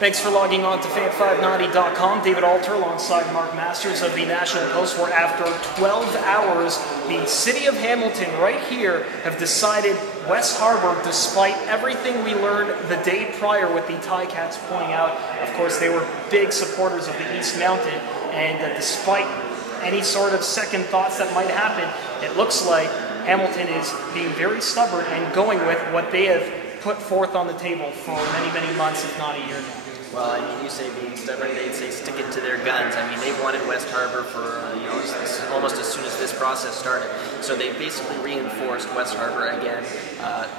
Thanks for logging on to fan590.com. David Alter alongside Mark Masters of the National Post, where after 12 hours, the city of Hamilton right here have decided West Harbour, despite everything we learned the day prior with the Ticats pulling out. Of course, they were big supporters of the East Mountain, and despite any sort of second thoughts that might happen, it looks like Hamilton is being very stubborn and going with what they have put forth on the table for many, many months, if not a year now. Well, I mean, you say being stubborn, they'd say stick it to their guns. I mean, they've wanted West Harbour for, almost as soon as this process started. So they basically reinforced West Harbour again,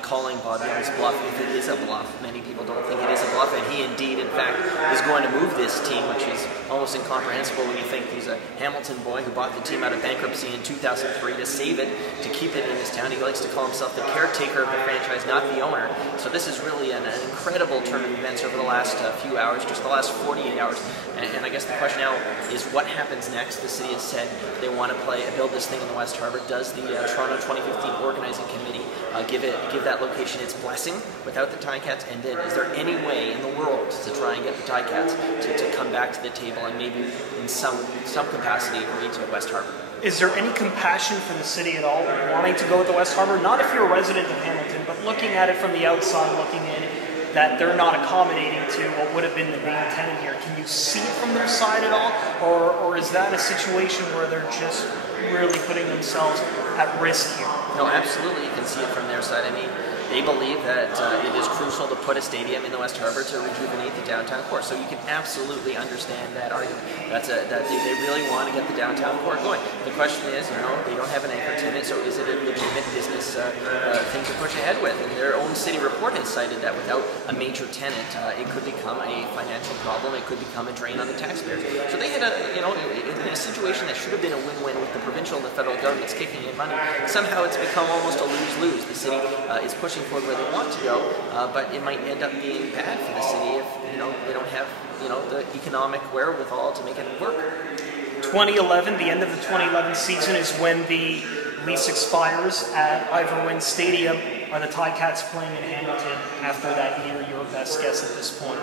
calling Bob Young's bluff, if it is a bluff. Many people don't think it is a bluff, and he indeed, in fact, is going to move this team, which is almost incomprehensible when you think he's a Hamilton boy who bought the team out of bankruptcy in 2003 to save it, to keep it in his town. He likes to call himself the caretaker of the franchise, not the owner. So this is really an incredible turn of events over the last few hours, just the last 48 hours. And I guess the question now is what happens next? The city has said they want to build this thing in the West Harbour. Does the Toronto 2015 organizing committee give that location its blessing without the Ticats? And then is there any way in the world to try and get the Ticats to come back to the table and maybe in some capacity agree to West Harbour? Is there any compassion for the city at all, wanting to go with the West Harbour? Not if you're a resident of Hamilton, but looking at it from the outside, looking in, that they're not accommodating to what would have been the main tenant here. Can you see it from their side at all? Or is that a situation where they're just really putting themselves at risk here? No, absolutely, you can see it from their side. I mean, they believe that it is crucial to put a stadium in the West Harbour to rejuvenate the downtown core. So you can absolutely understand that argument. That they really want to get the downtown core going. The question is, they don't have an anchor tenant, so is it a legitimate business thing to push ahead with? And their own city report has cited that without a major tenant, it could become a financial problem. It could become a drain on the taxpayers. So they had in a situation that should have been a win-win with the provincial and the federal governments kicking in money. Somehow it's become almost a lose-lose. The city is pushing forward where they want to go, but it might end up being bad for the city if they don't have the economic wherewithal to make it work. 2011, the end of the 2011 season is when the lease expires at Ivor Wynne Stadium. Are the Ticats playing in Hamilton after that year? Your best guess at this point?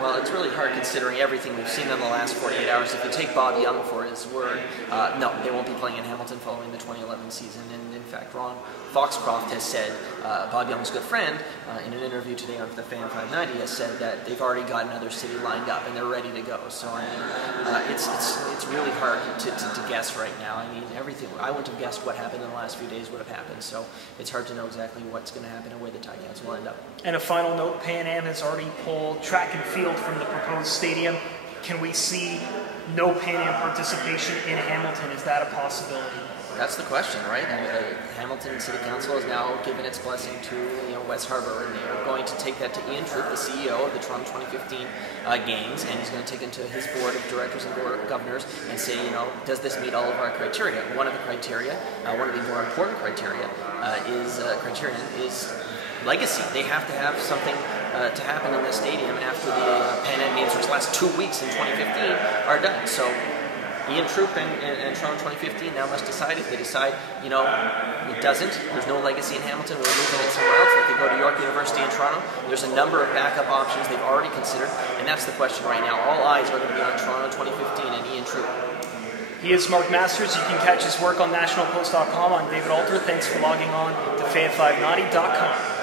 Well, it's really hard considering everything we've seen in the last 48 hours. If you take Bob Young for his word, no, they won't be playing in Hamilton following the 2011 season. And in fact, Ron Foxcroft has said, Bob Young's good friend, in an interview today on the Fan 590, has said that they've already got another city lined up and they're ready to go. So I mean, it's really hard to guess right now. I mean, everything. I wouldn't have guessed what happened in the last few days would have happened. So it's hard to know exactly what's going to happen and where the Ticats will end up. And a final note, Pan Am has already pulled track and field from the proposed stadium. Can we see no Pan Am participation in Hamilton? Is that a possibility? That's the question, right? Hamilton City Council has now given its blessing to West Harbour, and they're going to take that to Ian Troop, the CEO of the Toronto 2015 games, and he's going to take it to his board of directors and board of governors and say, does this meet all of our criteria? One of the criteria, one of the more important criteria, is legacy. They have to have something to happen in the stadium after the Pan Am games, which last 2 weeks in 2015, are done. So Ian Troop and Toronto 2015 now must decide. If they decide, it doesn't, there's no legacy in Hamilton, we're moving it somewhere else, like they go to York University in Toronto, there's a number of backup options they've already considered, and that's the question right now. All eyes are going to be on Toronto 2015 and Ian Troop. He is Mark Masters. You can catch his work on nationalpost.com. I'm David Alter. Thanks for logging on to fan590.com.